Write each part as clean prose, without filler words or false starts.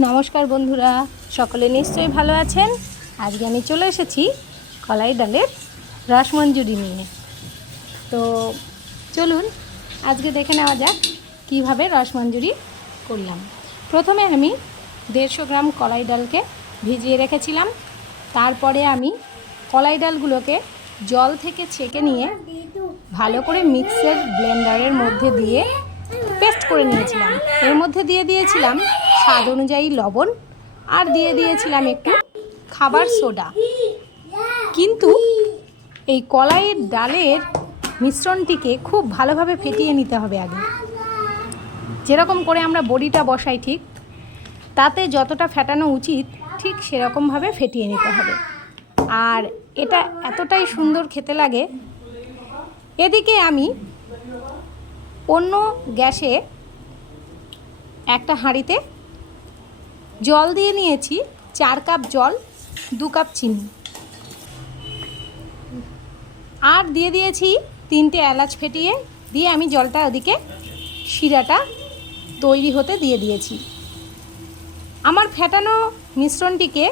নমস্কার বন্ধুরা, সকলে নিশ্চয়ই ভালো আছেন। আজকে আমি চলে এসেছি কলাই ডালের রসমঞ্জুরি নিয়ে। তো চলুন আজকে দেখে নেওয়া যাক কীভাবে রসমঞ্জুরি করলাম। প্রথমে আমি 150 গ্রাম কলাই ডালকে ভিজিয়ে রেখেছিলাম। তারপরে আমি কলাই ডালগুলোকে জল থেকে ছেঁকে নিয়ে ভালো করে মিক্সার ব্লেন্ডারের মধ্যে দিয়ে পেস্ট করে নিয়েছিলাম। এর মধ্যে দিয়ে দিয়েছিলাম স্বাদ অনুযায়ী লবণ আর দিয়ে দিয়েছিলাম একটু খাবার সোডা। কিন্তু এই কলাইয়ের ডালের মিশ্রণটিকে খুব ভালোভাবে ফেটিয়ে নিতে হবে আগে। যেরকম করে আমরা বড়িটা বসাই ঠিক তাতে যতটা ফেটানো উচিত ঠিক সেরকমভাবে ফেটিয়ে নিতে হবে। আর এটা এতটাই সুন্দর খেতে লাগে। এদিকে আমি অন্য গ্যাসে একটা হাঁড়িতে জল দিয়ে নিয়েছি, 4 কাপ জল, 2 কাপ চিনি, আর দিয়ে দিয়েছি 3টে এলাচ ফেটিয়ে দিয়ে আমি জলটা ওদিকে শিরাটা তৈরি হতে দিয়ে দিয়েছি। আমার ফেটানো মিশ্রণটিকে,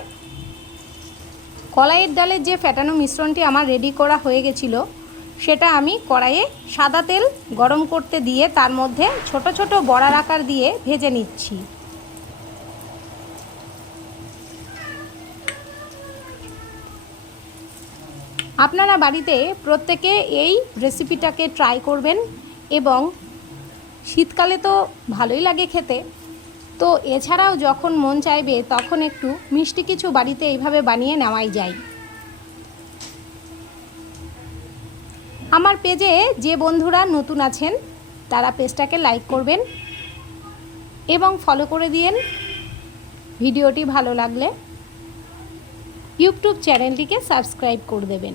কলাইয়ের ডালের যে ফেটানো মিশ্রণটি আমার রেডি করা হয়ে গেছিলো, সেটা আমি কড়াইয়ে সাদা তেল গরম করতে দিয়ে তার মধ্যে ছোট ছোট বড়ার আকার দিয়ে ভেজে নিচ্ছি। আপনারা বাড়িতে প্রত্যেকে এই রেসিপিটাকে ট্রাই করবেন এবং শীতকালে তো ভালোই লাগে খেতে। তো এছাড়াও যখন মন চাইবে তখন একটু মিষ্টি কিছু বাড়িতে এইভাবে বানিয়ে নেওয়াই যায়। আমার পেজে যে বন্ধুরা নতুন আছেন তারা পেজটাকে লাইক করবেন এবং ফলো করে দিয়েন। ভিডিওটি ভালো লাগলে ইউটিউব চ্যানেলটিকে সাবস্ক্রাইব করে দেবেন।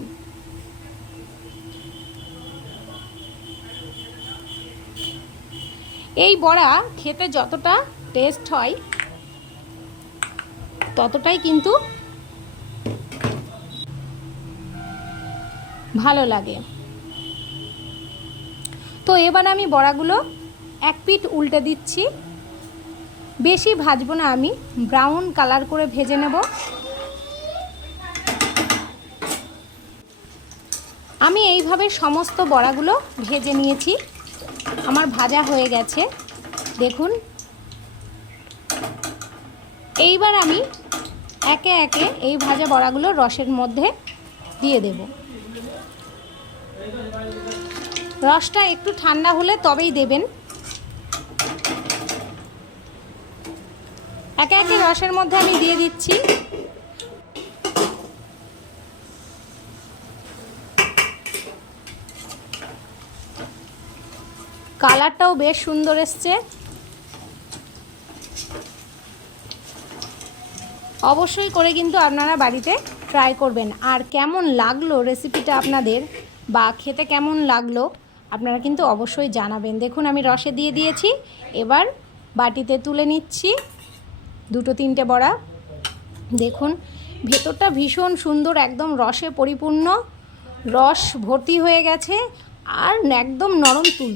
এই বড়া খেতে যতটা টেস্ট হয় ততটাই কিন্তু ভালো লাগে। তো এবার আমি বড়াগুলো এক পিঠ উল্টে দিচ্ছি। বেশি ভাজবো না, আমি ব্রাউন কালার করে ভেজে নেব। আমি এইভাবে সমস্ত বড়াগুলো ভেজে নিয়েছি, আমার ভাজা হয়ে গেছে দেখুন। এইবার আমি একে একে এই ভাজা বড়াগুলো রসের মধ্যে দিয়ে দেব। রসটা একটু ঠান্ডা হলে তবেই দেবেন। একে একে রসের মধ্যে আমি দিয়ে দিচ্ছি। কালারটাও বেশ সুন্দর এসছে। অবশ্যই করে কিন্তু আপনারা বাড়িতে ট্রাই করবেন। আর কেমন লাগলো রেসিপিটা আপনাদের, বা খেতে কেমন লাগলো আপনারা কিন্তু অবশ্যই জানাবেন। দেখুন আমি রসে দিয়ে দিয়েছি, এবার বাটিতে তুলে নিচ্ছি 2-3টে বড়া। দেখুন ভেতরটা ভীষণ সুন্দর, একদম রসে পরিপূর্ণ, রস ভর্তি হয়ে গেছে আর একদম নরম তুলতুলে।